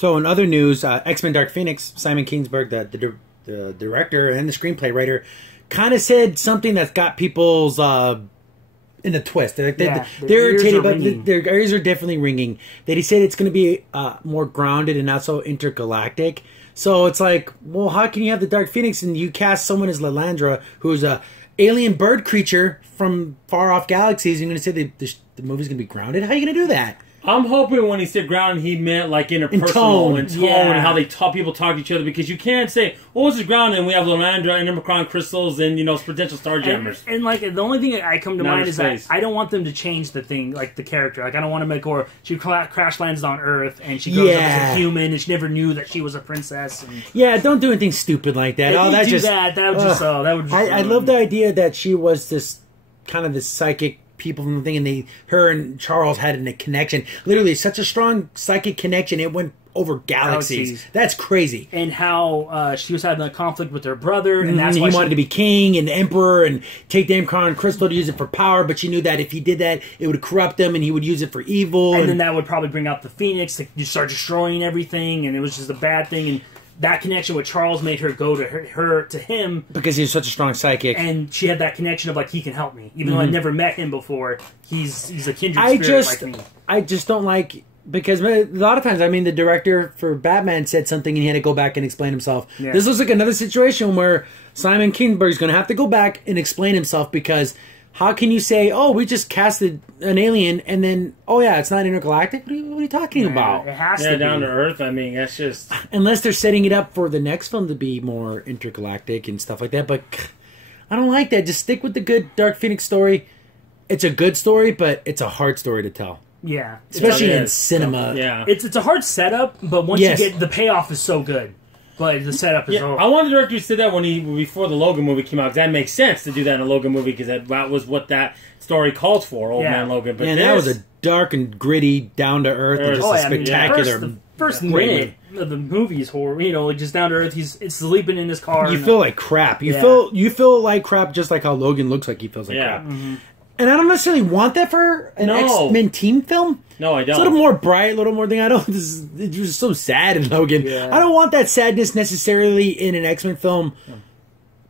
So in other news, X-Men Dark Phoenix, Simon Kingsburg, the director and the screenplay writer, kind of said something that's got people's in a twist. They're irritated, but their ears are definitely ringing. That he said it's going to be more grounded and not so intergalactic. So it's like, well, how can you have the Dark Phoenix and you cast someone as Lilandra, who's a alien bird creature from far off galaxies, and you're going to say the movie's going to be grounded? How are you going to do that? I'm hoping when he said grounded, he meant like interpersonal and tone and how they people talk to each other, because you can't say, well, this is grounded and we have Lilandra and Imicron crystals and, you know, potential Starjammers. And like, the only thing that I come to mind is that I don't want them to change the thing, like the character. Like, I don't want to make her, she crash lands on Earth and she grows up as a human and she never knew that she was a princess. And don't do anything stupid like that. I love the idea that she was this kind of this psychic people from the thing, and her and Charles had a connection. Literally, such a strong psychic connection. It went over galaxies. That's crazy. And how she was having a conflict with her brother, and that's why he wanted to be king and emperor and take the Imicron crystal to use it for power. But she knew that if he did that, it would corrupt him, and he would use it for evil. And then that would probably bring out the Phoenix to start destroying everything, and it was just a bad thing. And that connection with Charles made her go to him because he's such a strong psychic, and she had that connection of like, he can help me, even though I never met him before. He's a kindred spirit like me. I just don't like, because a lot of times, I mean, the director for Batman said something and he had to go back and explain himself. Yeah. This looks like another situation where Simon Kinberg is going to have to go back and explain himself, because how can you say, oh, we just casted an alien, and then, oh yeah, it's not intergalactic? What are you talking about? It has to be. Down to Earth, I mean, that's just... Unless they're setting it up for the next film to be more intergalactic and stuff like that, but I don't like that. Just stick with the good Dark Phoenix story. It's a good story, but it's a hard story to tell. Yeah. Especially in cinema. Yeah. It's a hard setup, but once you get... The payoff is so good. But the setup is... I wanted the director to say that before the Logan movie came out, because that makes sense to do that in a Logan movie, because that was what that story calls for, Old Man Logan. But that was a dark and gritty, down-to-earth, and just a spectacular... The first minute of the movie is horror. You know, just down to earth. It's sleeping in his car. You feel like crap. You feel like crap, just like how Logan looks like he feels like crap. Mm-hmm. And I don't necessarily want that for an X-Men team film. No, I don't. It's a little more bright, a little more thing. It was so sad in Logan. Yeah. I don't want that sadness necessarily in an X-Men film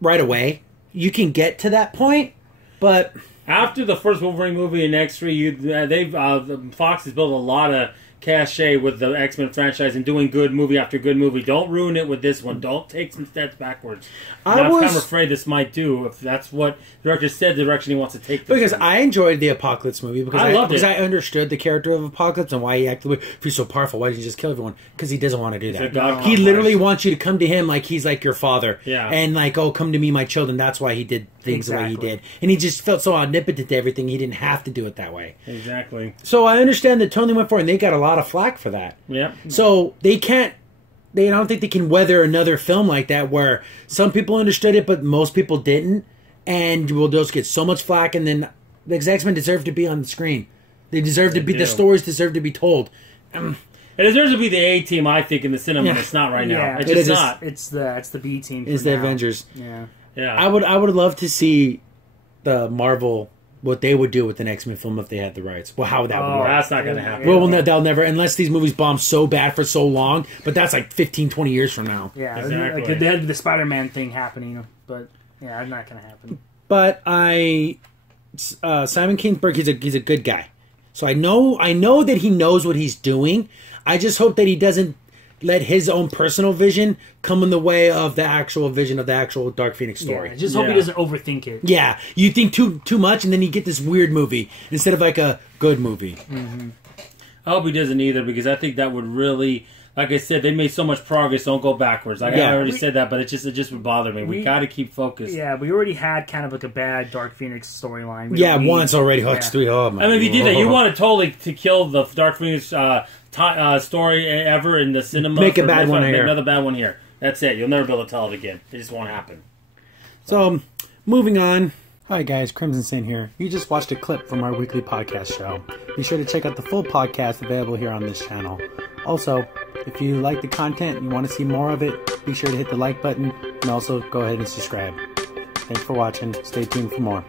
right away. You can get to that point, but after the first Wolverine movie and X3, Fox has built a lot of cachet with the X-Men franchise and doing good movie after good movie. Don't ruin it with this one. Don't take some steps backwards. I'm kind of afraid this might do, if that's what the director said, the direction he wants to take this. Because I enjoyed the Apocalypse movie, because I understood the character of Apocalypse and why he acted the way. If he's so powerful, why didn't he just kill everyone? Because he doesn't want to do that. He literally wants you to come to him like he's like your father. Yeah. And like, oh, come to me, my children. That's why he did things the way he did. And he just felt so omnipotent to everything, he didn't have to do it that way. Exactly. So I understand the tone they went for, and they got a lot of flack for that. Yeah. So they can't... I don't think they can weather another film like that where some people understood it, but most people didn't. And we'll just get so much flack, and then the X-Men deserve to be on the screen. They deserve to be... The stories deserve to be told. It deserves to be the A-team, I think, in the cinema. It's not right now. It's just not. It's the B team. It's the Avengers. Yeah. Yeah. I would love to see the Marvel, what they would do with an X-Men film if they had the rights. Well, how that would work. That's not going to happen. Well, they'll never, unless these movies bomb so bad for so long, but that's like 15, 20 years from now. Yeah, exactly. Like they had the Spider-Man thing happening, but yeah, it's not going to happen. But Simon Kinberg, he's a good guy. So I know that he knows what he's doing. I just hope that he doesn't let his own personal vision come in the way of the actual vision of the actual Dark Phoenix story. Yeah, just hope he doesn't overthink it. Yeah, you think too much, and then you get this weird movie instead of like a good movie. Mm-hmm. I hope he doesn't either, because I think that would really, like I said, they made so much progress. Don't go backwards. I already said that, but it just would bother me. We got to keep focused. Yeah, we already had kind of like a bad Dark Phoenix storyline. Once already. Hux 3. Oh my! I mean, if you did that, you wanted totally to kill the Dark Phoenix story ever in the cinema. Make a bad one here. Another bad one here. That's it. You'll never be able to tell it again. It just won't happen. So, moving on. Hi guys, Crimson Saint here. You just watched a clip from our weekly podcast show. Be sure to check out the full podcast available here on this channel. Also, if you like the content and you want to see more of it, be sure to hit the like button and also go ahead and subscribe. Thanks for watching. Stay tuned for more.